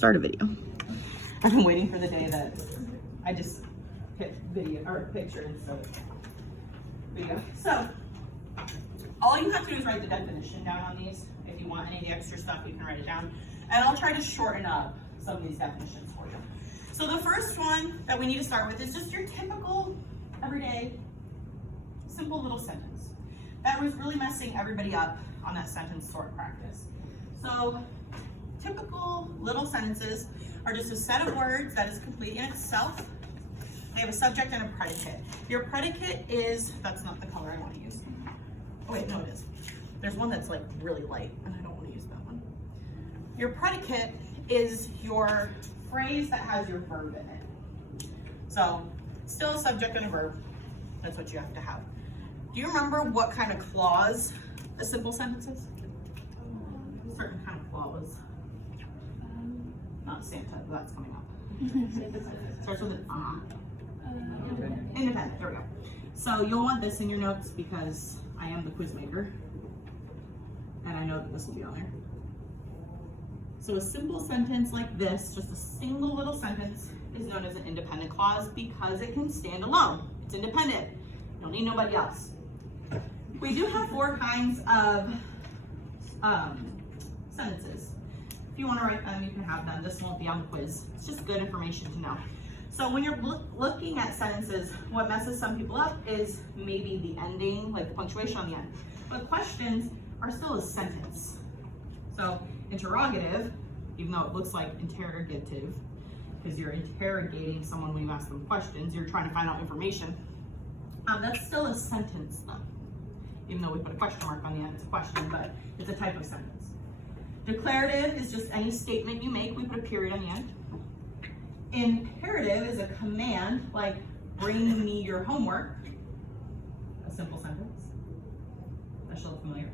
start a video. I've been waiting for the day that I just hit video or picture instead of video. So all you have to do is write the definition down on these. If you want any of the extra stuff, you can write it down. And I'll try to shorten up some of these definitions for you. So the first one that we need to start with is just your typical, everyday, simple little sentence. That was really messing everybody up on that sentence sort practice. So typical little sentences are just a set of words that is complete in itself. They have a subject and a predicate. Your predicate is, that's not the color I want to use. Oh wait, no it is. There's one that's like really light and I don't want to use that one. Your predicate is your phrase that has your verb in it. So still a subject and a verb. That's what you have to have. Do you remember what kind of clause a simple sentence is? A certain kind of clause. Not Santa, but that's coming up. Starts with an ah. Independent, there we go. So you'll want this in your notes because I am the quiz maker. And I know that this will be on there. So a simple sentence like this, just a single little sentence, is known as an independent clause because it can stand alone. It's independent. You don't need nobody else. We do have 4 kinds of sentences. If you want to write them, you can have them. This won't be on the quiz. It's just good information to know. So when you're looking at sentences, what messes some people up is maybe the ending, like the punctuation on the end. But questions are still a sentence. So interrogative, even though it looks like interrogative, because you're interrogating someone when you ask them questions, you're trying to find out information. That's still a sentence though. Even though we put a question mark on the end, it's a question, but it's a type of sentence. Declarative is just any statement you make, we put a period on the end. Imperative is a command, like bring me your homework. A simple sentence. That should look familiar.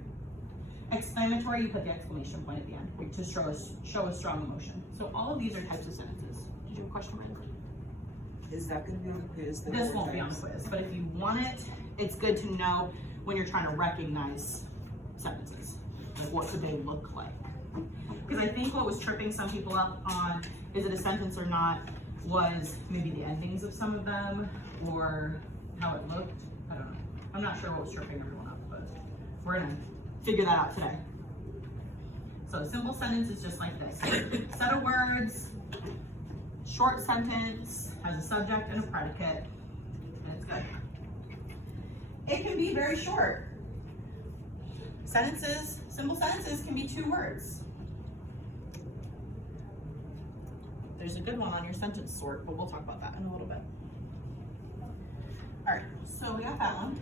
Exclamatory, you put the exclamation point at the end to show a strong emotion. So all of these are types of sentences. Did you have a question, Ryan? Is that going to be on the quiz? This won't be on the quiz, but if you want it, it's good to know when you're trying to recognize sentences. Like what could they look like? Because I think what was tripping some people up on is it a sentence or not was maybe the endings of some of them or how it looked. I don't know. I'm not sure what was tripping everyone up, but we're going to figure that out today. So a simple sentence is just like this. Set of words, short sentence, has a subject and a predicate, and it's good. It can be very short. Sentences, simple sentences can be 2 words. There's a good one on your sentence sort, but we'll talk about that in a little bit. All right, so we got that one.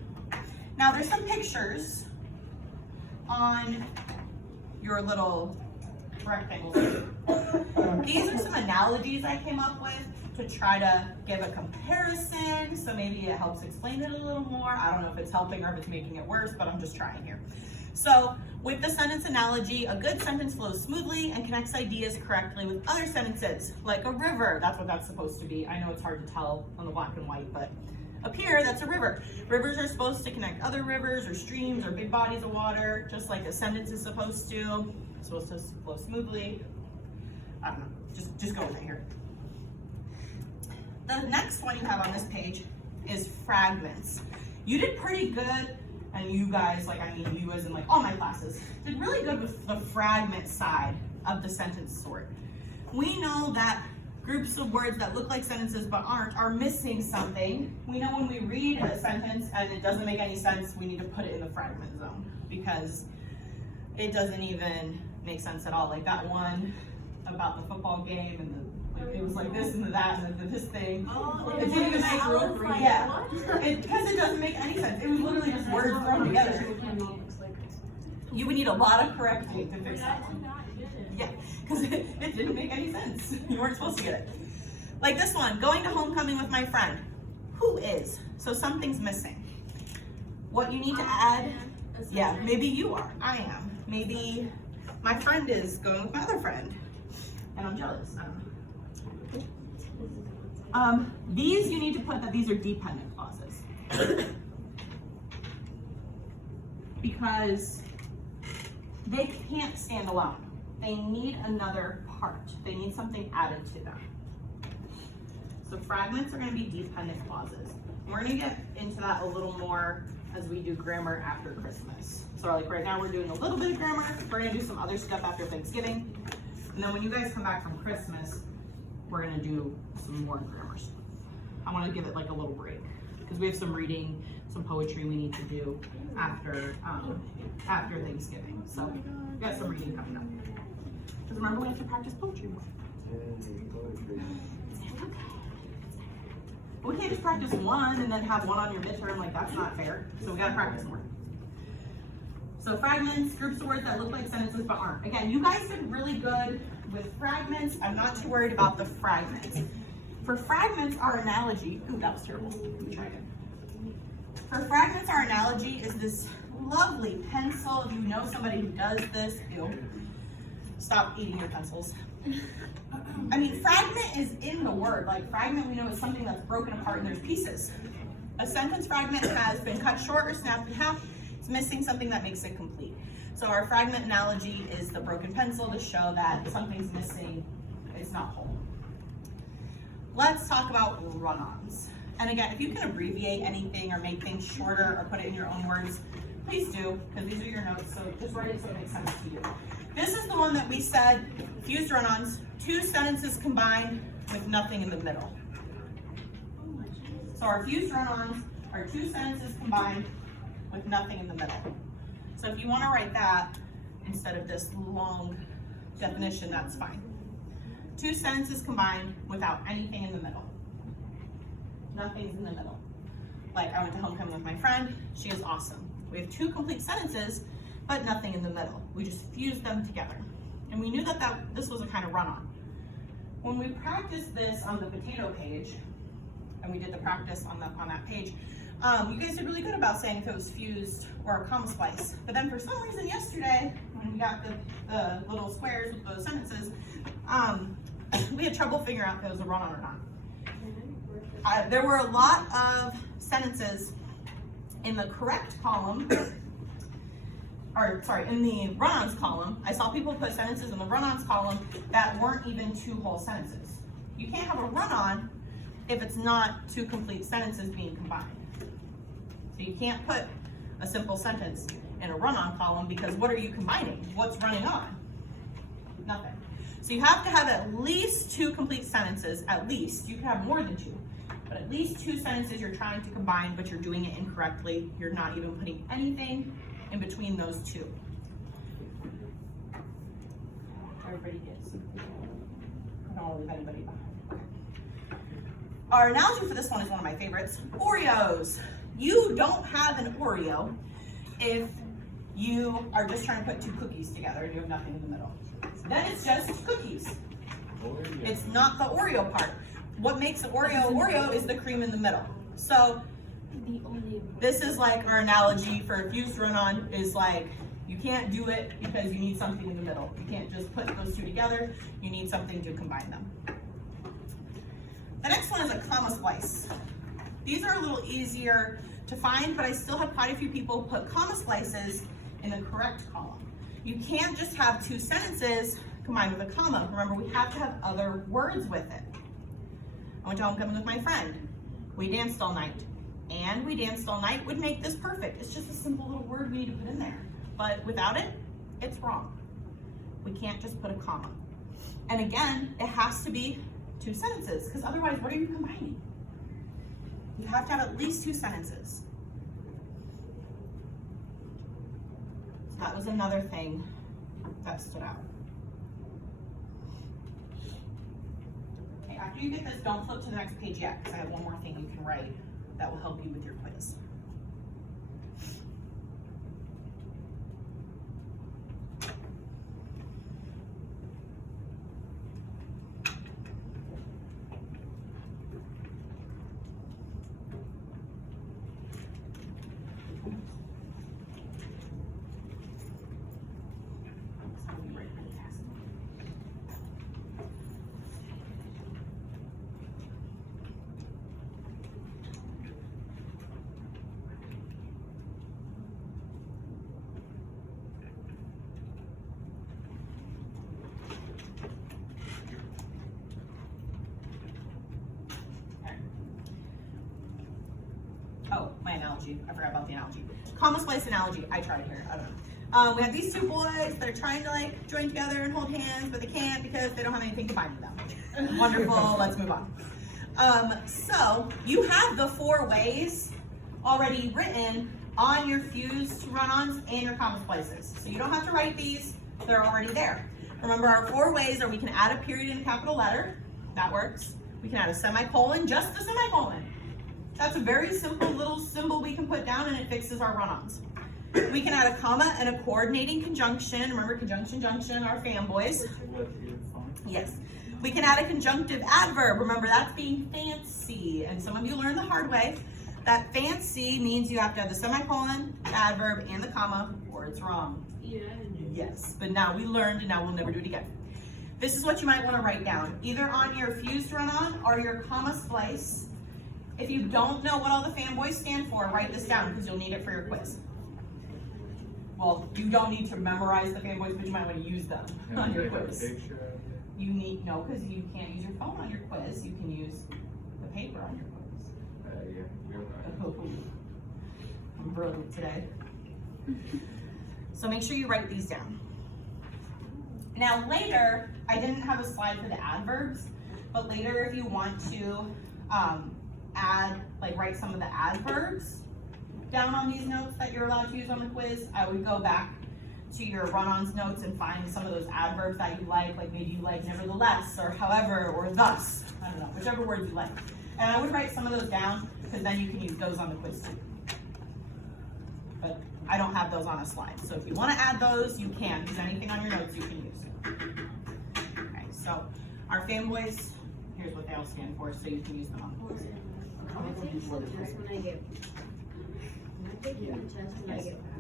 Now there's some pictures on your little rectangles. These are some analogies I came up with to try to give a comparison, so maybe it helps explain it a little more. I don't know if it's helping or if it's making it worse, but I'm just trying here. So with the sentence analogy, a good sentence flows smoothly and connects ideas correctly with other sentences, like a river. That's what that's supposed to be. I know it's hard to tell on the black and white, but up here, that's a river. Rivers are supposed to connect other rivers or streams or big bodies of water, just like a sentence is supposed to. It's supposed to flow smoothly. I don't know, just go with it here. The next one you have on this page is fragments. You did pretty good, and you guys, like I mean you as in like all my classes, did really good with the fragment side of the sentence sort. We know that groups of words that look like sentences but aren't are missing something. We know when we read a sentence and it doesn't make any sense, we need to put it in the fragment zone because it doesn't even make sense at all. Like that one about the football game and it was like this and that and this thing. Oh, it didn't even make room for yeah. Because it doesn't make any sense. It was literally just words thrown together. You would need a lot of correcting to fix that one. Yeah, because it didn't make any sense. You weren't supposed to get it. Like this one, going to homecoming with my friend. Who is? So something's missing. What you need to add, yeah, maybe you are. I am. Maybe my friend is going with my other friend. And I'm jealous. I don't know. These you need to put that these are dependent clauses. Because they can't stand alone. They need another apart. They need something added to them. So fragments are going to be dependent clauses. We're going to get into that a little more as we do grammar after Christmas. So like right now we're doing a little bit of grammar. We're going to do some other stuff after Thanksgiving. And then when you guys come back from Christmas, we're going to do some more grammar stuff. I want to give it like a little break because we have some reading, some poetry we need to do after Thanksgiving. So we got some reading coming up. Because remember, we have to practice poetry more. We can't just practice one and then have one on your midterm. Like, that's not fair. So we got to practice more. So fragments, groups of words that look like sentences but aren't. Again, you guys did really good with fragments. I'm not too worried about the fragments. For fragments, our analogy, ooh, that was terrible. Let me try again. For fragments, our analogy is this lovely pencil. If you know somebody who does this, ew. Stop eating your pencils. I mean, fragment is in the word. Like fragment, we know is something that's broken apart and there's pieces. A sentence fragment has been cut short or snapped in half. It's missing something that makes it complete. So our fragment analogy is the broken pencil to show that something's missing, it's not whole. Let's talk about run-ons. And again, if you can abbreviate anything or make things shorter or put it in your own words, please do, because these are your notes, so just write it so it makes sense to you. This is the one that we said, fused run-ons, 2 sentences combined with nothing in the middle. So our fused run-ons are 2 sentences combined with nothing in the middle. So if you want to write that instead of this long definition, that's fine. 2 sentences combined without anything in the middle. Nothing's in the middle. Like, I went to homecoming with my friend. She is awesome. We have 2 complete sentences, but nothing in the middle. We just fused them together. And we knew that this was a kind of run-on. When we practiced this on the potato page, and we did the practice on that page, you guys did really good about saying if it was fused or a comma splice. But then for some reason yesterday, when we got the little squares with those sentences, we had trouble figuring out if it was a run-on or not. There were a lot of sentences in the correct column, or sorry, in the run-ons column. I saw people put sentences in the run-ons column that weren't even 2 whole sentences. You can't have a run-on if it's not 2 complete sentences being combined. So you can't put a simple sentence in a run-on column because what are you combining? What's running on? Nothing. So you have to have at least 2 complete sentences, at least. You can have more than 2, but at least 2 sentences you're trying to combine, but you're doing it incorrectly. You're not even putting anything in between those 2. Everybody gets. I don't want to leave anybody behind. Okay. Our analogy for this one is one of my favorites, Oreos. You don't have an Oreo if you are just trying to put 2 cookies together and you have nothing in the middle. Then it's just cookies. It's not the Oreo part. What makes the Oreo is the cream in the middle. So this is like our analogy for a fused run-on is like, you can't do it because you need something in the middle. You can't just put those 2 together. You need something to combine them. The next one is a comma splice. These are a little easier to find, but I still have quite a few people put comma splices in the correct column. You can't just have 2 sentences combined with a comma. Remember, we have to have other words with it. I went to homecoming with my friend. We danced all night. And we danced all night would make this perfect. It's just a simple little word we need to put in there. But without it, it's wrong. We can't just put a comma. And again, it has to be 2 sentences, because otherwise, what are you combining? You have to have at least 2 sentences. So that was another thing that stood out. Okay, after you get this, don't flip to the next page yet, because I have one more thing you can write that will help you with your quiz. analogy. I forgot about the analogy. Comma splice analogy. I tried here. I don't know. We have these two boys that are trying to like join together and hold hands, but they can't because they don't have anything to bind them. Wonderful. Let's move on. So you have the 4 ways already written on your fused run-ons and your comma splices. So you don't have to write these. They're already there. Remember, our 4 ways are we can add a period in a capital letter. That works. We can add a semicolon, just a semicolon. That's a very simple little symbol we can put down and it fixes our run-ons. We can add a comma and a coordinating conjunction. Remember, conjunction, junction, our fanboys. Yes. We can add a conjunctive adverb. Remember, that's being fancy. And some of you learned the hard way. That fancy means you have to have the semicolon, the adverb, and the comma, or it's wrong. Yeah. Yes, but now we learned and now we'll never do it again. This is what you might want to write down, either on your fused run-on or your comma splice. If you don't know what all the fanboys stand for, write this down because you'll need it for your quiz. Well, you don't need to memorize the fanboys, but you might want to use them on your quiz. You need, no, because you can't use your phone on your quiz. You can use the paper on your quiz. Yeah, you're right. Oh, I'm brilliant today. So make sure you write these down. Now later, I didn't have a slide for the adverbs, but later if you want to write some of the adverbs down on these notes that you're allowed to use on the quiz, I would go back to your run-ons notes and find some of those adverbs that you like maybe you like nevertheless, or however, or thus, I don't know, whichever words you like. And I would write some of those down because then you can use those on the quiz too. But I don't have those on a slide. So if you want to add those, you can, because anything on your notes you can use. Okay, so our fanboys, here's what they all stand for, so you can use them on the quiz. I take the test when I get. I take the test when I get back.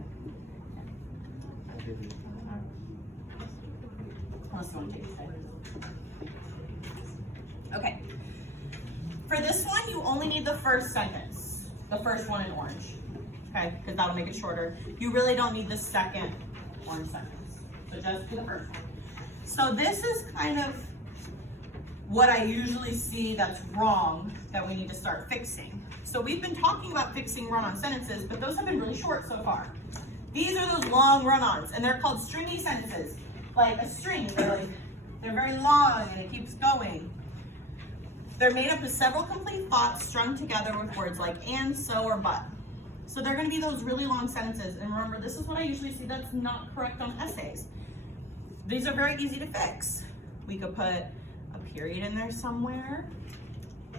Unless you want to take it today. Okay. For this one, you only need the first sentence, the first one in orange, okay? Because that'll make it shorter. You really don't need the second orange sentence. So just do the first one. So this is kind of what I usually see that's wrong that we need to start fixing. So we've been talking about fixing run-on sentences, but those have been really short so far. These are those long run-ons, and they're called stringy sentences. Like a string, they're very long and it keeps going. They're made up of several complete thoughts strung together with words like and, so, or but. So they're going to be those really long sentences. And remember, this is what I usually see that's not correct on essays. These are very easy to fix. We could put a period in there somewhere.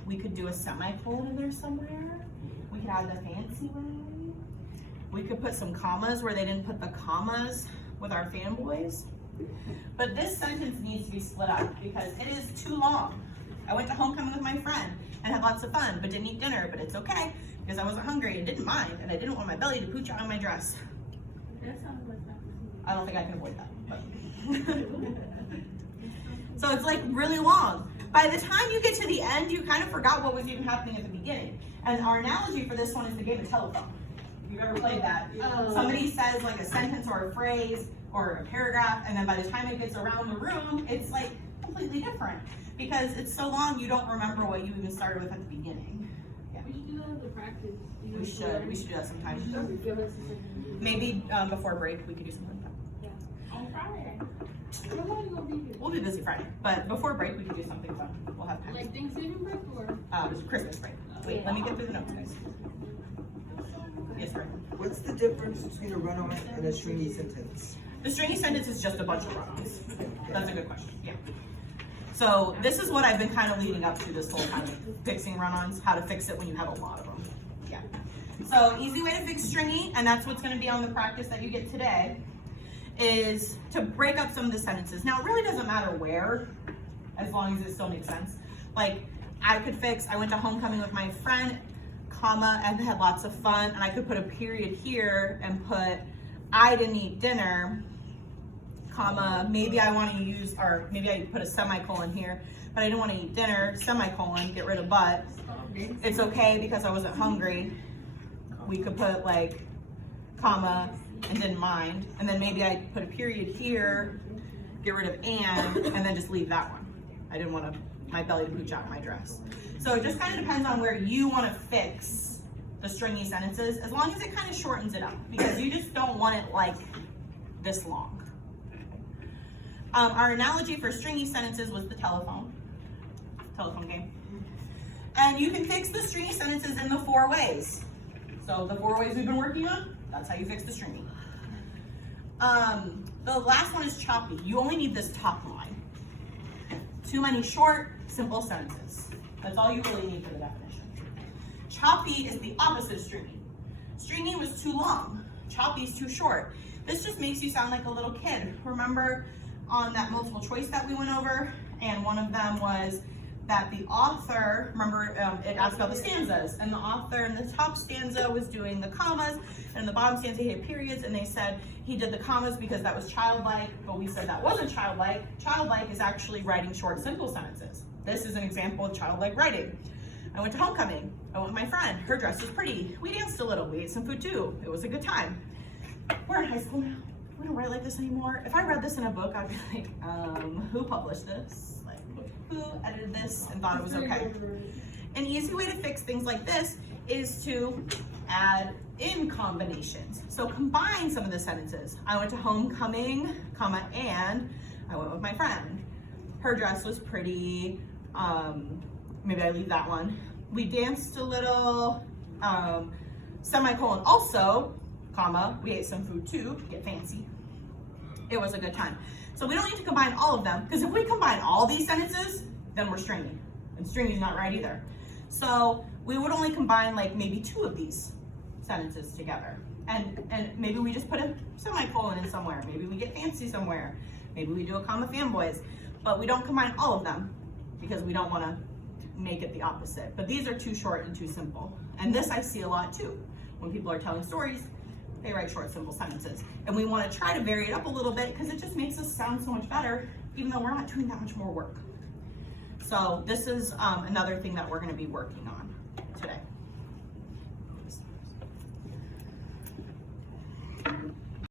We could do a semicolon in there somewhere. We could add the fancy way. We could put some commas where they didn't put the commas with our fanboys. But this sentence needs to be split up because it is too long. I went to homecoming with my friend and had lots of fun, but didn't eat dinner, but it's okay because I wasn't hungry and didn't mind, and I didn't want my belly to pooch out on my dress. That sounds like that. I don't think I can avoid that, but. So it's like really long. By the time you get to the end, you kind of forgot what was even happening at the beginning. And our analogy for this one is the game of telephone. If you've ever played that, somebody says like a sentence or a phrase or a paragraph, and then by the time it gets around the room, it's like completely different because it's so long you don't remember what you even started with at the beginning. Yeah. We should do that as a practice. We should do that sometime. Give us a second. Maybe before break we could do something like that. Yeah. On Friday. Nobody's gonna be here. We'll be busy Friday, but before break we could do something fun. We'll have time. Like Thanksgiving break or? It's Christmas break. Wait, let me get through the notes, guys. Yes, sir. What's the difference between a run-on and a stringy sentence? The stringy sentence is just a bunch of run-ons. That's a good question. Yeah. So this is what I've been kind of leading up to this whole time of fixing run-ons, how to fix it when you have a lot of them. Yeah. So easy way to fix stringy, and that's what's going to be on the practice that you get today, is to break up some of the sentences. Now it really doesn't matter where, as long as it still makes sense. Like I went to homecoming with my friend, comma, and had lots of fun, and I could put a period here and put I didn't eat dinner, comma, maybe I want to use, or maybe I put a semicolon here, but I didn't want to eat dinner, semicolon, get rid of but. It's okay because I wasn't hungry. We could put like comma and didn't mind, and then maybe I put a period here, get rid of and then just leave that one. I didn't want my belly to pooch out my dress. So it just kind of depends on where you want to fix the stringy sentences, as long as it kind of shortens it up, because you just don't want it like this long. Our analogy for stringy sentences was the telephone game. And you can fix the stringy sentences in the 4 ways. So the 4 ways we've been working on, that's how you fix the stringy. The last one is choppy. You only need this top line. Too many short, simple sentences. That's all you really need for the definition. Choppy is the opposite of stringy. Stringy was too long. Choppy is too short. This just makes you sound like a little kid. Remember on that multiple choice that we went over? And one of them was that the author, remember it asked about the stanzas, and the author in the top stanza was doing the commas, and in the bottom stanza he had periods, and they said he did the commas because that was childlike, but we said that wasn't childlike. Childlike is actually writing short, simple sentences. This is an example of childlike writing. I went to homecoming. I went with my friend. Her dress was pretty. We danced a little. We ate some food too. It was a good time. We're in high school now. We don't write like this anymore. If I read this in a book, I'd be like, who published this? Like, who edited this and thought it was okay? An easy way to fix things like this is to add in combinations. So combine some of the sentences. I went to homecoming, comma, and I went with my friend. Her dress was pretty. Maybe I leave that one. We danced a little, semicolon, also, comma, we ate some food too, get fancy. It was a good time. So we don't need to combine all of them, because if we combine all these sentences, then we're stringy. And stringy is not right either. So we would only combine like maybe 2 of these sentences together. And maybe we just put a semicolon in somewhere. Maybe we get fancy somewhere. Maybe we do a comma fanboys. But we don't combine all of them, because we don't want to make it the opposite. But these are too short and too simple. And this I see a lot too. When people are telling stories, they write short, simple sentences. And we want to try to vary it up a little bit because it just makes us sound so much better, even though we're not doing that much more work. So this is another thing that we're going to be working on.